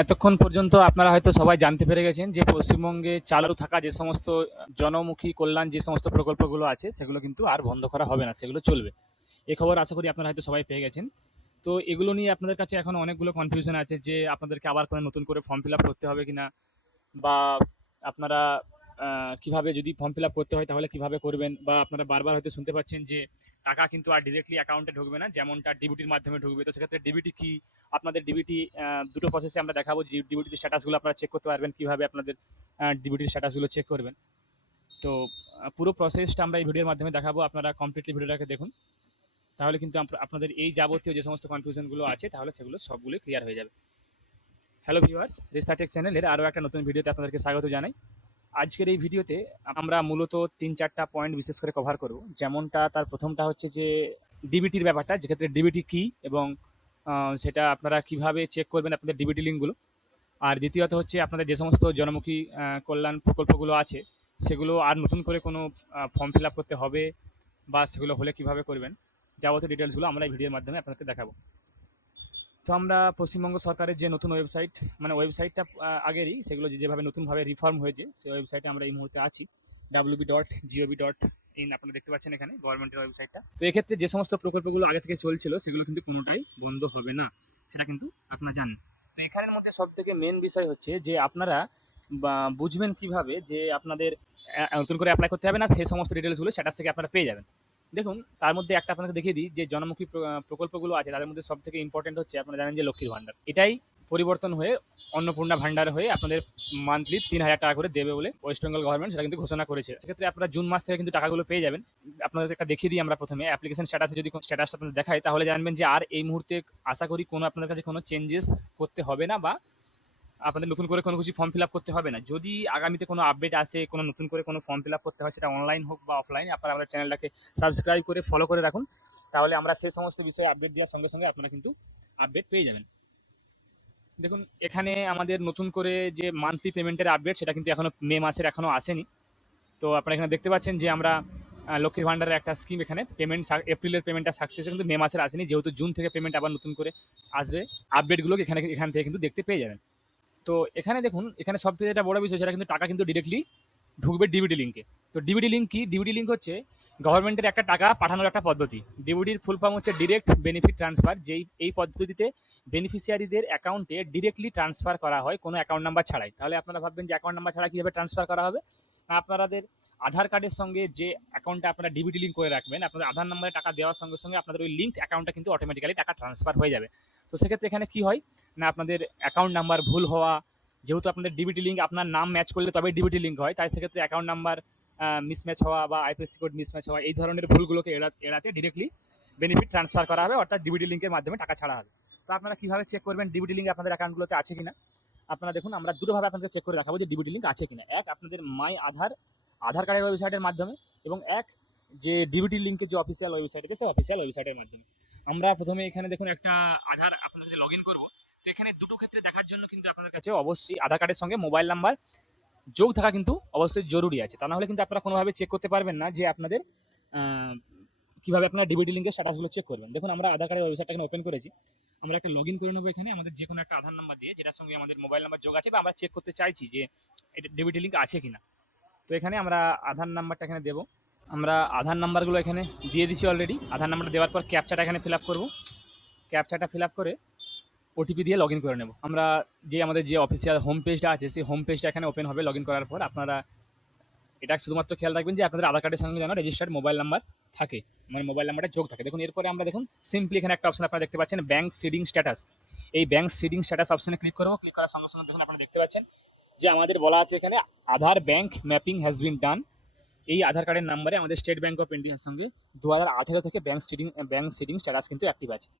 এতক্ষণ পর্যন্ত আপনারা হয়তো সবাই জানতে পেরে গেছেন যে পশ্চিমবঙ্গে চালু থাকা যে সমস্ত জনমুখী কল্যাণ যে সমস্ত প্রকল্পগুলো আছে সেগুলো কিন্তু আর বন্ধ করা হবে না, সেগুলো চলবে। এই খবর আশা করি আপনারা হয়তো সবাই পেয়ে গেছেন। তো এগুলো নিয়ে আপনাদের কাছে এখন অনেকগুলো কনফিউশন আছে যে আপনাদেরকে আবার কোনো নতুন করে ফর্ম ফিল আপ করতে হবে কিনা, বা আপনারা কিভাবে যদি ফর্ম ফিল আপ করতে হয় তাহলে কিভাবে করবেন, বা আপনারা বারবার হয়তো শুনতে পাচ্ছেন যে টাকা কিন্তু আর ডিরেক্টলি অ্যাকাউন্টে ঢুকবে না, যেমনটা ডিবিটির মাধ্যমে ঢুকবে। তো সেক্ষেত্রে ডিবিটি কি, আপনাদের ডিবিটি দুটো প্রসেসে আমরা দেখাবো যে ডিবিটির স্ট্যাটাসগুলো আপনারা চেক করতে পারবেন, কিভাবে আপনাদের ডিবিটির স্ট্যাটাসগুলো চেক করবেন। তো পুরো প্রসেসটা আমরা এই ভিডিওর মাধ্যমে দেখাবো, আপনারা কমপ্লিটলি ভিডিওটাকে দেখুন। তাহলে কিন্তু আপনাদের এই যাবতীয় যে সমস্ত কনফিউশনগুলো আছে তাহলে সেগুলো সবগুলো ক্লিয়ার হয়ে যাবে। হ্যালো ভিউয়ার্স, রিস্টার্টেক চ্যানেলের আরও একটা নতুন ভিডিওতে আপনাদেরকে স্বাগত জানাই। আজকের এই ভিডিওতে আমরা মূলত ৩-৪টা পয়েন্ট বিশেষ করে কভার করব। যেমনটা তার প্রথমটা হচ্ছে যে ডিবিটির ব্যাপারটা, যেক্ষেত্রে ডিবিটি কী এবং সেটা আপনারা কিভাবে চেক করবেন আপনাদের ডিবিটি লিঙ্কগুলো। আর দ্বিতীয়ত হচ্ছে আপনাদের যে সমস্ত জনমুখী কল্যাণ প্রকল্পগুলো আছে সেগুলো আর নতুন করে কোনো ফর্ম ফিল আপ করতে হবে, বা সেগুলো হলে কিভাবে করবেন, যাবতীয় ডিটেলসগুলো আমরা এই ভিডিওর মাধ্যমে আপনাদেরকে দেখাবো। তো আমরা পশ্চিমবঙ্গ সরকারের যে নতুন ওয়েবসাইট, মানে ওয়েবসাইটটা আগেরই, সেগুলো যেভাবে নতুনভাবে রিফর্ম হয়েছে সেই ওয়েবসাইটে আমরা এই মুহূর্তে আছি, www.gov.in। আপনারা দেখতে পাচ্ছেন এখানে গভর্নমেন্টের ওয়েবসাইটটা। তো এক্ষেত্রে যে সমস্ত প্রকল্পগুলো আগে থেকে চলছিল সেগুলো কিন্তু কোনোটাই বন্ধ হবে না, সেটা কিন্তু আপনারা জানেন। তো এখানের মধ্যে সব থেকে মেন বিষয় হচ্ছে যে আপনারা বুঝবেন কিভাবে যে আপনাদের নতুন করে অ্যাপ্লাই করতে হবে না, সেই সমস্ত ডিটেলসগুলো স্ট্যাটাস থেকে আপনারা পেয়ে যাবেন। দেখুন, তার মধ্যে একটা আপনাকে দেখিয়ে দিই যে জনমুখী প্রকল্পগুলো আছে তাদের মধ্যে সব থেকে ইম্পর্টেন্ট হচ্ছে, আপনারা জানেন যে লক্ষ্মীর ভাণ্ডার, এটাই পরিবর্তন হয়ে অন্নপূর্ণা ভাণ্ডার হয়ে আপনাদের মান্থলি ৩,০০০ টাকা করে দেবে বলে ওয়েস্ট বেঙ্গল গভর্নমেন্ট সেটা কিন্তু ঘোষণা করেছে। সেক্ষেত্রে আপনারা জুন মাস থেকে কিন্তু টাকাগুলো পেয়ে যাবেন। আপনাদের একটা দেখিয়ে দিই আমরা প্রথমে অ্যাপ্লিকেশন স্ট্যাটাসে, যদি কোনো স্ট্যাটাসটা আপনাদের দেখায় তাহলে জানবেন যে আর এই মুহূর্তে আশা করি কোনো আপনাদের কাছে কোনো চেঞ্জেস করতে হবে না, বা আপনাদের নতুন করে কোনো কিছু ফর্ম ফিল আপ করতে হবে না। যদি আগামীতে কোনো আপডেট আসে, কোনো নতুন করে কোনো ফর্ম ফিল আপ করতে হয়, সেটা অনলাইন হোক বা অফলাইন, আপনারা আমাদের চ্যানেলটাকে সাবস্ক্রাইব করে ফলো করে রাখুন। তাহলে আমরা সেই সমস্ত বিষয়ে আপডেট দেওয়ার সঙ্গে সঙ্গে আপনারা কিন্তু আপডেট পেয়ে যাবেন। দেখুন, এখানে আমাদের নতুন করে যে মান্থলি পেমেন্টের আপডেট সেটা কিন্তু এখনও মে মাসের এখনও আসেনি। তো আপনারা এখানে দেখতে পাচ্ছেন যে আমরা লক্ষ্মীর ভাণ্ডারের একটা স্কিম, এখানে পেমেন্ট এপ্রিলের পেমেন্টটা সাকসেস, কিন্তু মে মাসের আসেনি, যেহেতু জুন থেকে পেমেন্ট আবার নতুন করে আসবে। আপডেটগুলো এখান থেকে কিন্তু দেখতে পেয়ে যাবেন। তো এখানে দেখুন, এখানে সবথেকে যেটা বড় বিষয় সেটা কিন্তু টাকা কিন্তু ডিরেক্টলি ঢুকবে ডিবিটি লিঙ্কে। তো ডিবিটি লিঙ্ক কি? ডিবিটি লিঙ্ক হচ্ছে গভর্নমেন্টের একটা টাকা পাঠানোর একটা পদ্ধতি। ডিবিটির ফুল ফর্ম হচ্ছে ডিরেক্ট বেনিফিট ট্রান্সফার, যেই এই পদ্ধতিতে বেনিফিশিয়ারিদের অ্যাকাউন্টে ডিরেক্টলি ট্রান্সফার করা হয় কোনো অ্যাকাউন্ট নাম্বার ছাড়াই। তাহলে আপনারা ভাববেন যে অ্যাকাউন্ট নাম্বার ছাড়া কীভাবে ট্রান্সফার করা হবে? আপনাদের আধার কার্ডের সঙ্গে যে অ্যাকাউন্টটা আপনারা ডিবিটি লিঙ্ক করে রাখবেন, আপনাদের আধার নাম্বারে টাকা দেওয়ার সঙ্গে সঙ্গে আপনাদের ওই লিঙ্ক অ্যাকাউন্টটা কিন্তু অটোমেটিক্যালি টাকা ট্রান্সফার হয়ে যাবে। তো সেক্ষেত্রে এখানে কী হয় না, আপনাদের অ্যাকাউন্ট নাম্বার ভুল হওয়া, যেহেতু আপনাদের ডিবিটি লিঙ্ক আপনার নাম ম্যাচ করলে তবেই ডিবিটি লিঙ্ক হয়, তাই সেক্ষেত্রে অ্যাকাউন্ট নাম্বার মিসম্যাচ হওয়া বা আইপিএসসি কোড মিসম্যাচ হওয়া, এই ধরনের ভুলগুলোকে এড়াতে ডিরেক্টলি বেনিফিট ট্রান্সফার করা হবে, অর্থাৎ ডিবিটি লিঙ্কের মাধ্যমে টাকা ছাড়া হবে। তো আপনারা কীভাবে চেক করবেন ডিবিটি লিঙ্ক আপনাদের অ্যাকাউন্টগুলোতে আছে কিনা? আপনারা দেখুন, আমরা দুটোভাবে আপনাদের চেক করে দেখাবো যে ডিবিটি লিঙ্ক আছে কিনা। এক, আপনাদের মাই আধার কার্ডের ওয়েবসাইটের মাধ্যমে, এবং এক, যে ডিবিটি লিঙ্কের যে অফিসিয়াল ওয়েবসাইট আছে সেই অফিসিয়াল ওয়েবসাইটের মাধ্যমে। আমরা প্রথমে এখানে দেখুন একটা আধার আপনাদের কাছে লগ ইন করবো। তো এখানে দুটো ক্ষেত্রে দেখার জন্য কিন্তু আপনাদের কাছে অবশ্যই আধার কার্ডের সঙ্গে মোবাইল নাম্বার যোগ থাকা কিন্তু অবশ্যই জরুরি আছে। তা নাহলে কিন্তু আপনারা কোনোভাবে চেক করতে পারবেন না যে আপনাদের কীভাবে আপনারা ডিবিটি লিঙ্কের স্ট্যাটাসগুলো চেক করবেন। দেখুন, আমরা আধার কার্ডের ওয়েবসাইটটা এখানে ওপেন করেছি। আমরা একটা লগ ইন করে নেবো এখানে আমাদের যে কোনো একটা আধার নাম্বার দিয়ে, যেটার সঙ্গে আমাদের মোবাইল নাম্বার যোগ আছে, বা আমরা চেক করতে চাইছি যে এটা ডিবিটি লিঙ্ক আছে কিনা। তো এখানে আমরা আধার নাম্বারটা এখানে দেবো। আমরা আধার নাম্বারগুলো এখানে দিয়ে দিচ্ছি অলরেডি। আধার নাম্বারটা দেওয়ার পর ক্যাপচাটা এখানে ফিল আপ করবো। ক্যাপচাটা ফিল আপ করে ওটিপি দিয়ে লগ ইন করে নেব। আমরা যে আমাদের যে অফিসিয়াল হোম পেজটা আছে সেই হোম পেজটা এখানে ওপেন হবে লগ ইন করার পর। আপনারা এটা শুধুমাত্র খেয়াল রাখবেন যে আপনাদের আধার কার্ডের সঙ্গে যেন রেজিস্টার্ড মোবাইল নাম্বার থাকে, মানে মোবাইল নাম্বারটা যোগ থাকে। দেখুন, এরপরে আমরা দেখুন সিম্পলি এখানে একটা অপশন আপনারা দেখতে পাচ্ছেন, ব্যাঙ্ক সিডিং স্ট্যাটাস। এই ব্যাঙ্ক সিডিং স্ট্যাটাস অপশনে ক্লিক করবো। ক্লিক করার সঙ্গে সঙ্গে দেখুন আপনারা দেখতে পাচ্ছেন যে আমাদের বলা আছে এখানে আধার ব্যাঙ্ক ম্যাপিং হ্যাজ বিন ডান। এই আধার কার্ডের নাম্বারে আমাদের স্টেট ব্যাঙ্ক অফ ইন্ডিয়ার সঙ্গে 2018 থেকে ব্যাঙ্ক সিডিং স্ট্যাটাস কিন্তু অ্যাক্টিভ আছে।